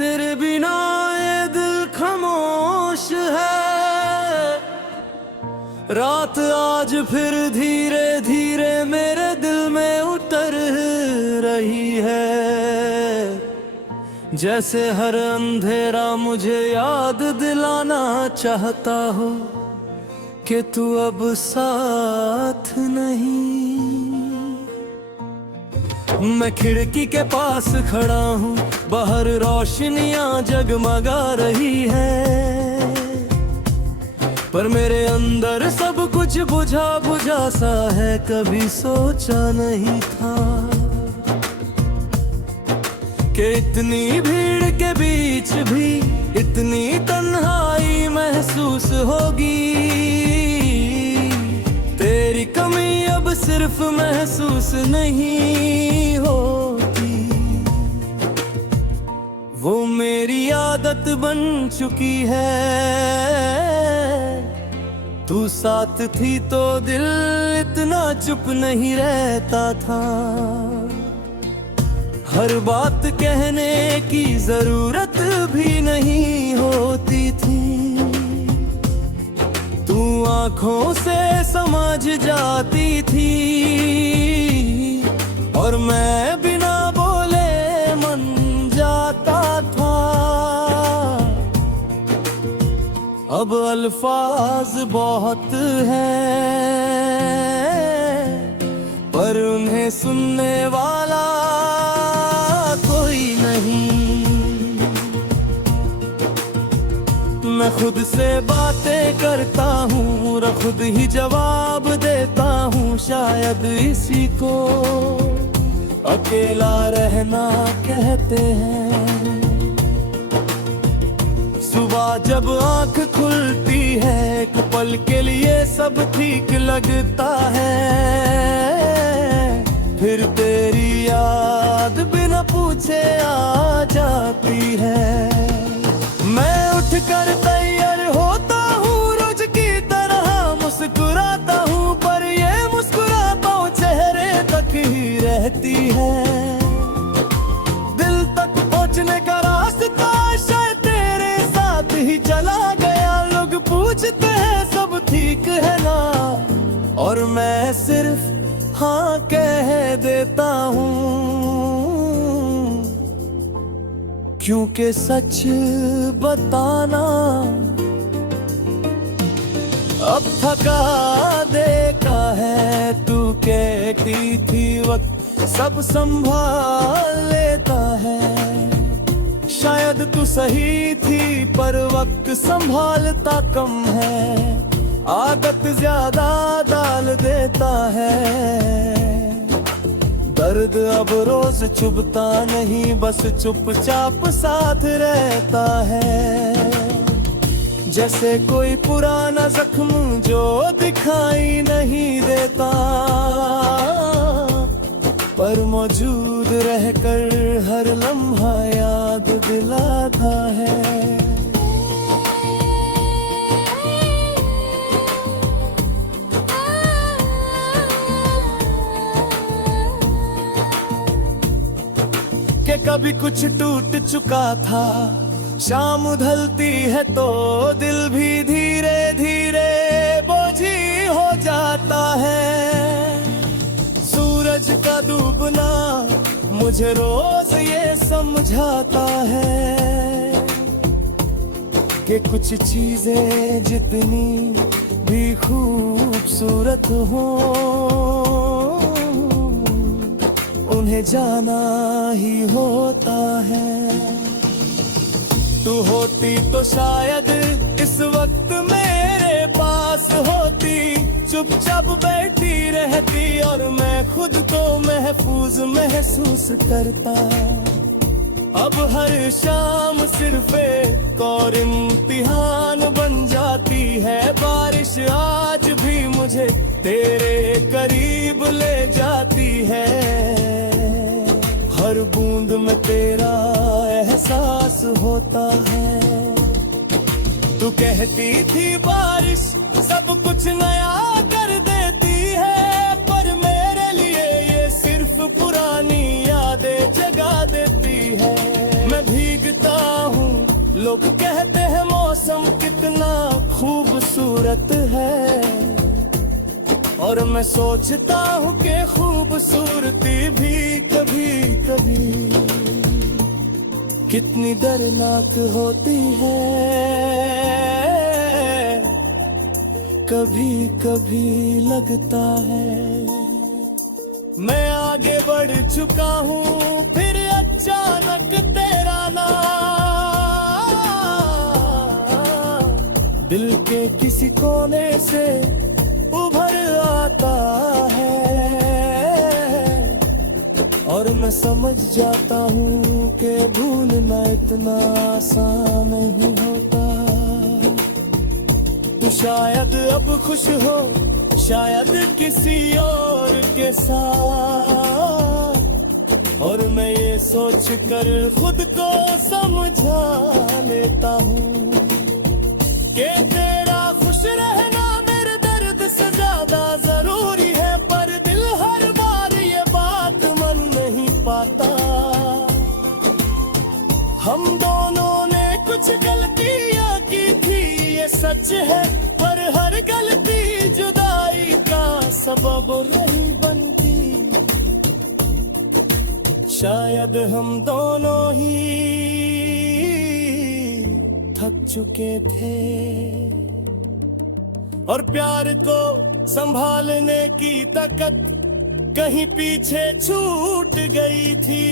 तेरे बिना ये दिल खामोश है। रात आज फिर धीरे धीरे मेरे दिल में उतर रही है। जैसे हर अंधेरा मुझे याद दिलाना चाहता हो कि तू अब साथ नहीं। मैं खिड़की के पास खड़ा हूँ, बाहर रोशनियां जगमगा रही है, पर मेरे अंदर सब कुछ बुझा बुझा सा है। कभी सोचा नहीं था कि इतनी भीड़ के बीच भी इतनी तन्हाई महसूस होगी। तेरी कमी अब सिर्फ महसूस नहीं होती, वो मेरी आदत बन चुकी है। तू साथ थी तो दिल इतना चुप नहीं रहता था। हर बात कहने की जरूरत भी नहीं होती थी। तू आंखों से समझ जाती थी और मैं बिना बोले मन जाता था। अब अल्फाज बहुत हैं, पर उन्हें सुनने वाला कोई नहीं। मैं खुद से बातें करता हूँ और खुद ही जवाब देता हूँ। शायद इसी को अकेला रहना कहते हैं। सुबह जब आंख खुलती है, एक पल के लिए सब ठीक लगता है, फिर तेरी याद बिना पूछे आ जाती है। मैं उठकर तैयार होता हूँ, रोज की तरह मुस्कुराता हूँ, पर ये मुस्कुराता चेहरे तक ही रहती है। दिल तक पहुँचने का रास्ता शायद तेरे साथ ही चला गया। लोग पूछते हैं सब ठीक है ना, और मैं सिर्फ हाँ कह देता हूँ, क्योंकि सच बताना अब थका देखा है। तू कहती थी वक्त सब संभाल लेता है। शायद तू सही थी पर वक्त संभालता कम है। आदत ज्यादा डाल देता है। दर्द अब रोज चुभता नहीं, बस चुपचाप साथ रहता है। जैसे कोई पुराना जख्म जो दिखाई नहीं देता, पर मौजूद रहकर हर लम्हा याद दिलाता है। कि कभी कुछ टूट चुका था, शाम ढलती है तो दिल भी धीरे धीरे बोझी हो जाता है। सूरज का डूबना मुझे रोज ये समझाता है कि कुछ चीजें जितनी भी खूबसूरत हो, उन्हें जाना ही होता है। तू होती तो शायद इस वक्त मेरे पास होती, चुपचाप बैठी रहती और मैं खुद को महफूज महसूस करता। अब हर शाम सिर्फ एक और इम्तिहान बन जाती है। बारिश आज भी मुझे तेरे करीब ले जाती है। हर बूंद में तेरा एहसास होता है। तू कहती थी बारिश सब कुछ नया कर देती है, पर मेरे लिए ये सिर्फ पुरानी यादें जगा देती है। मैं भीगता लोग कहते हैं मौसम कितना खूबसूरत है, और मैं सोचता हूँ कि खूबसूरती भी कभी कभी कितनी दर्दनाक होती है। कभी कभी लगता है मैं आगे बढ़ चुका हूँ, फिर अचानक तेरा नाम दिल के किसी कोने से उभर आता है, और मैं समझ जाता हूँ कि भूलना इतना आसान नहीं होता। तू शायद अब खुश हो, शायद किसी और के साथ, और मैं ये सोच कर खुद को समझा लेता हूँ कि तेरा खुश रहना मेरे दर्द से ज्यादा जरूरी है। पर दिल हर बार ये बात मान नहीं पाता। हम दोनों ने कुछ गलतियां की थी ये सच है, पर हर गलती जुदाई का सबब नहीं बनती। शायद हम दोनों ही थक चुके थे और प्यार को संभालने की ताकत कहीं पीछे छूट गई थी।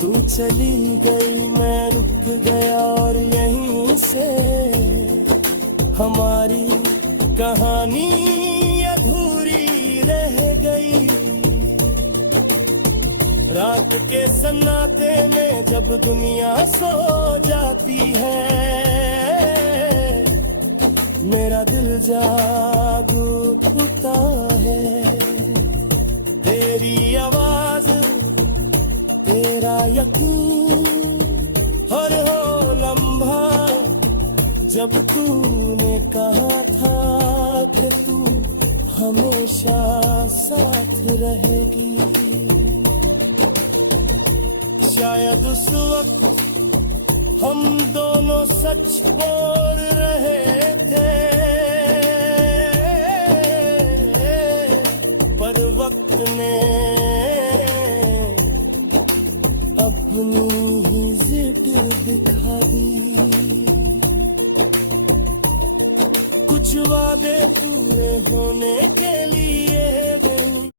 तू चली गई, मैं रुक गया, और यहीं से हमारी कहानी अधूरी रह गई। रात के सन्नाटे में जब दुनिया सो जाती है, मेरा दिल जाग उठता है। तेरी आवाज, तेरा यकीन, हर हो लम्हा जब तूने कहा था कि तू हमेशा साथ रहेगी। शायद उस वक्त हम दोनों सच बोल रहे थे, पर वक्त ने अपनी ही जिद दिखा दी। कुछ वादे पूरे होने के लिए